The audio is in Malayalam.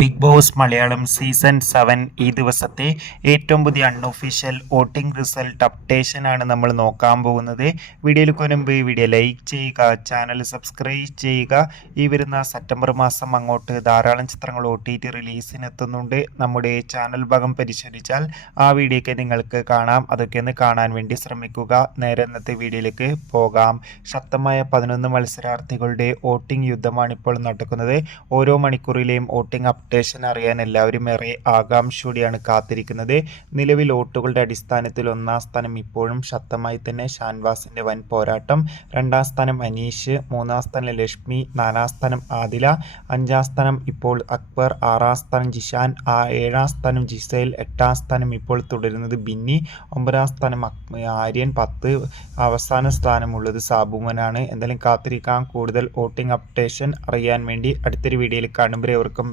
Bigg Boss Malayalam season seven ഈ ദിവസത്തെ ഏറ്റവും പുതിയ അൺഒഫീഷ്യൽ വോട്ടിംഗ് റിസൾട്ട് അപ്ഡേഷൻ ആണ് നമ്മൾ നോക്കാൻ പോകുന്നത്. വീഡിയോയിൽ മുൻപ് ഈ വീഡിയോ ലൈക്ക് ചെയ്യുക ചാനൽ സബ്സ്ക്രൈബ് ചെയ്യുക. ഈ വരുന്ന സെപ്റ്റംബർ മാസം അങ്ങോട്ട് ധാരാളം ചിത്രങ്ങൾ ഒ ടി ടി റിലീസിനെത്തുന്നുണ്ട്. നമ്മുടെ ചാനൽ ഭാഗം പരിശോധിച്ചാൽ ആ വീഡിയോയ്ക്ക് നിങ്ങൾക്ക് കാണാം. അതൊക്കെ ഒന്ന് കാണാൻ വേണ്ടി ശ്രമിക്കുക. നേരെ ഇന്നത്തെ വീഡിയോയിലേക്ക് പോകാം. ശക്തമായ പതിനൊന്ന് മത്സരാർത്ഥികളുടെ വോട്ടിംഗ് യുദ്ധമാണ് ഇപ്പോൾ നടക്കുന്നത്. ഓരോ മണിക്കൂറിലെയും വോട്ടിംഗ് അപ്ഡേഷൻ അറിയാൻ എല്ലാവരും ഏറെ ആകാംക്ഷയോടെയാണ് കാത്തിരിക്കുന്നത്. നിലവിൽ വോട്ടുകളുടെ അടിസ്ഥാനത്തിൽ ഒന്നാം സ്ഥാനം ഇപ്പോഴും ശക്തമായി തന്നെ ഷാൻവാസിന്റെ വൻ പോരാട്ടം. രണ്ടാം സ്ഥാനം അനീഷ് മൂന്നാം സ്ഥാനം ലക്ഷ്മി നാലാം സ്ഥാനം ആദില അഞ്ചാം സ്ഥാനം ഇപ്പോൾ അക്ബർ ആറാം സ്ഥാനം ജിഷാൻ ആ ഏഴാം സ്ഥാനം ജിസൈൽ എട്ടാം സ്ഥാനം ഇപ്പോൾ തുടരുന്നത് ബിന്നി ഒമ്പതാം സ്ഥാനം ആര്യൻ പത്ത് അവസാന സ്ഥാനമുള്ളത് സാബുമനാണ് എന്തായാലും കാത്തിരിക്കാം. കൂടുതൽ വോട്ടിംഗ് അപ്ഡേഷൻ അറിയാൻ വേണ്ടി അടുത്തൊരു വീഡിയോയിൽ കാണുമ്പോൾ അവർക്കും